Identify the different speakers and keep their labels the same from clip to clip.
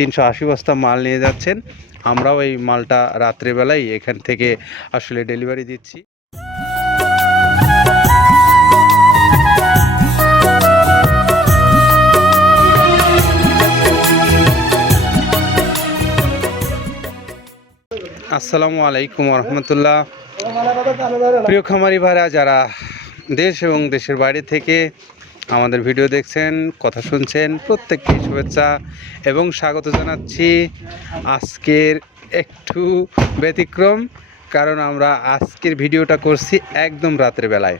Speaker 1: তিনশো আশি বস্তা মাল নিয়ে যাচ্ছেন। আমরাও এই মালটা রাত্রেবেলায় এখান থেকে আসলে ডেলিভারি দিচ্ছি। আসসালামু আলাইকুম রহমতুল্লাহ প্রিয় খামারি ভাইরা, যারা দেশ এবং দেশের বাইরে থেকে আমাদের ভিডিও দেখছেন, কথা শুনছেন, প্রত্যেককে শুভেচ্ছা এবং স্বাগত জানাচ্ছি আজকের একটু ব্যতিক্রম, কারণ আমরা আজকের ভিডিওটা করছি একদম রাতের বেলায়।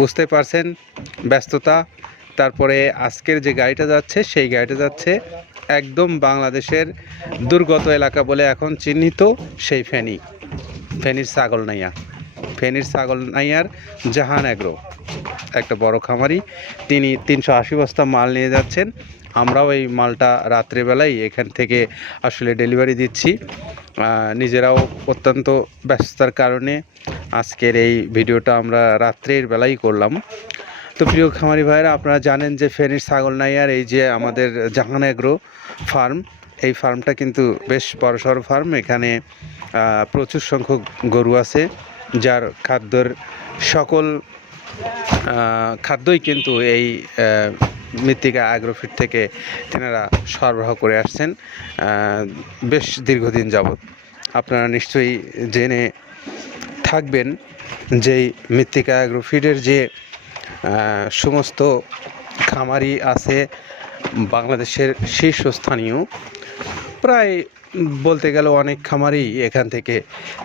Speaker 1: বুঝতে পারছেন ব্যস্ততা, তারপরে আজকের যে গাড়িটা যাচ্ছে, সেই গাড়িটা যাচ্ছে একদম বাংলাদেশের দুর্গত এলাকা বলে এখন চিহ্নিত সেই ফেনী, ফেনীর ছাগল নাইয়া ফেনীর ছাগল নাইয়ার জাহান এগ্রো। একটা বড় খামারি, তিনি তিনশো আশি বস্তা মাল নিয়ে যাচ্ছেন। আমরাও এই মালটা রাত্রেবেলায় এখান থেকে আসলে ডেলিভারি দিচ্ছি। নিজেরাও অত্যন্ত ব্যস্ততার কারণে আজকের এই ভিডিওটা আমরা রাত্রের বেলাই করলাম। তো প্রিয় খামারি ভাইরা আপনারা জানেন যে ফেনীর ছাগল নাইয়ার এই যে আমাদের জাহান এগ্রো ফার্ম, এই ফার্মটা কিন্তু বেশ বড়সড় ফার্ম। এখানে প্রচুর সংখ্যক গরু আছে। যার খাদ্যর সকল খাদ্যই কিন্তু এই মৃত্তিকা অ্যাগ্রোফিট থেকে তেনারা সরবরাহ করে আসছেন বেশ দীর্ঘদিন যাবৎ। আপনারা নিশ্চয়ই জেনে থাকবেন যেই মৃত্তিকা অ্যাগ্রোফিডের যে সমস্ত খামারি আছে, বাংলাদেশের শীর্ষস্থানীয় প্রায় বলতে গেলে অনেক খামারই এখান থেকে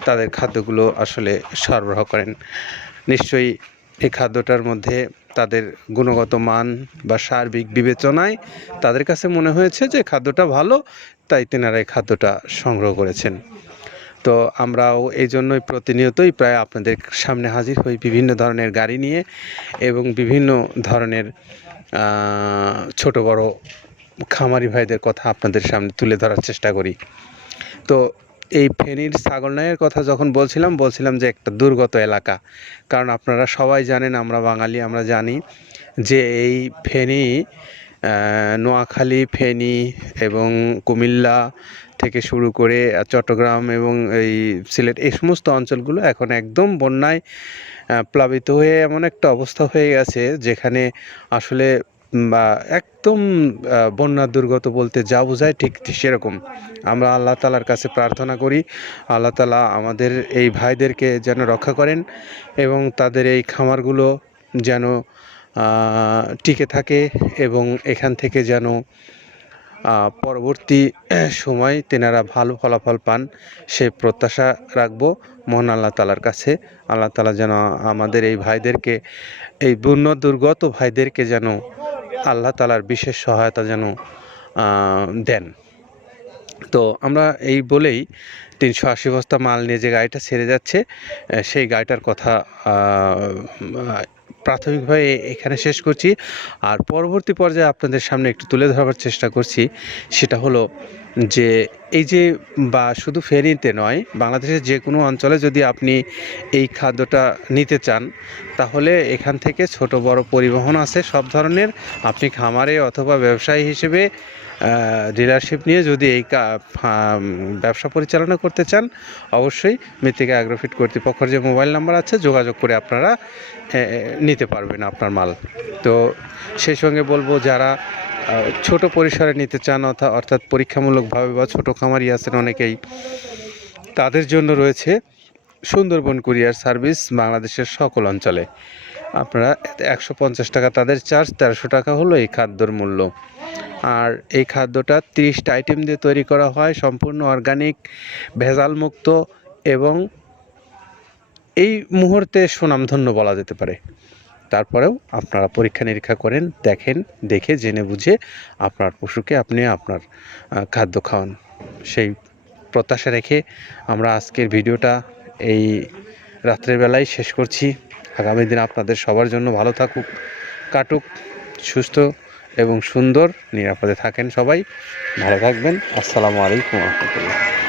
Speaker 1: তাদের খাদ্যগুলো আসলে সরবরাহ করেন। নিশ্চয়ই এই খাদ্যটার মধ্যে তাদের গুণগত মান বা সার্বিক বিবেচনায় তাদের কাছে মনে হয়েছে যে খাদ্যটা ভালো, তাই তেনারা এই খাদ্যটা সংগ্রহ করেছেন। তো আমরাও এই জন্যই প্রতিনিয়তই প্রায় আপনাদের সামনে হাজির হই বিভিন্ন ধরনের গাড়ি নিয়ে এবং বিভিন্ন ধরনের ছোট বড় খামারি ভাইদের কথা আপনাদের সামনে তুলে ধরার চেষ্টা করি। তো এই ফেনীর ছাগলনাইয়ের কথা যখন বলছিলাম বলছিলাম যে একটা দুর্গত এলাকা। কারণ আপনারা সবাই জানেন, আমরা বাঙালি, আমরা জানি যে এই ফেনী নোয়াখালী, ফেনী এবং কুমিল্লা থেকে শুরু করে চট্টগ্রাম এবং এই সিলেট, এই সমস্ত অঞ্চলগুলো এখন একদম বন্যায় প্লাবিত হয়ে এমন একটা অবস্থা হয়ে গেছে যেখানে আসলে একদম বন্যা দুর্গত বলতে যা বোঝায় ঠিক সেরকম। আমরা আল্লাহ তালার কাছে প্রার্থনা করি, আল্লাহ তালা আমাদের এই ভাইদেরকে যেন রক্ষা করেন এবং তাদের এই খামারগুলো যেন টিকে থাকে এবং এখান থেকে যেন পরবর্তী সময় তেনারা ভালো ফলাফল পান, সে প্রত্যাশা রাখব। মহান আল্লাহ তালার কাছে, আল্লাহ তালা যেন আমাদের এই ভাইদেরকে, এই বন্য দুর্গত ভাইদেরকে যেন আল্লাহ তালার বিশেষ সহায়তা যেন দেন। তো আমরা এই বলেই তিনশো আশি বস্তা মাল নিয়ে যে গাড়িটা ছেড়ে যাচ্ছে সেই গাড়িটার কথা প্রাথমিকভাবে এখানে শেষ করছি। আর পরবর্তী পর্যায়ে আপনাদের সামনে একটু তুলে ধরার চেষ্টা করছি, সেটা হলো যে এই যে, বা শুধু ফেরিতে নয়, বাংলাদেশের যে কোনো অঞ্চলে যদি আপনি এই খাদ্যটা নিতে চান, তাহলে এখান থেকে ছোট বড় পরিবহন আছে, সব ধরনের। আপনি খামারে অথবা ব্যবসায়ী হিসেবে ডিলারশিপ নিয়ে যদি এই ব্যবসা পরিচালনা করতে চান, অবশ্যই মৃত্তিকা অ্যাগ্রোফিট কর্তৃপক্ষের যে মোবাইল নাম্বার আছে, যোগাযোগ করে আপনারা নিতে পারবেন আপনার মাল। তো সেই সঙ্গে বলব, যারা ছোট পরিসরে নিতে চান অর্থা- অর্থাৎ পরীক্ষামূলকভাবে বা ছোট খামারি আছেন অনেকেই, তাদের জন্য রয়েছে সুন্দরবন কুরিয়ার সার্ভিস বাংলাদেশের সকল অঞ্চলে। আপনারা একশো পঞ্চাশ টাকা তাদের চার্জ, তেরোশো টাকা হলো এই খাদ্যর মূল্য। আর এই খাদ্যটা তিরিশটা আইটেম দিয়ে তৈরি করা হয়, সম্পূর্ণ অর্গানিক, ভেজালমুক্ত এবং এই মুহূর্তে সুনামধন্য বলা যেতে পারে। তারপরেও আপনারা পরীক্ষা নিরীক্ষা করেন, দেখেন, দেখে জেনে বুঝে আপনার পশুকে আপনি আপনার খাদ্য খাওয়ান। সেই প্রত্যাশা রেখে আমরা আজকের ভিডিওটা এই রাত্রের বেলায় শেষ করছি। আগামী দিন আপনাদের সবার জন্য ভালো থাকুক, কাটুক, সুস্থ এবং সুন্দর, নিরাপদে থাকেন সবাই। ভালো থাকবেন। আসসালামু আলাইকুম রহমতুল্লাহ।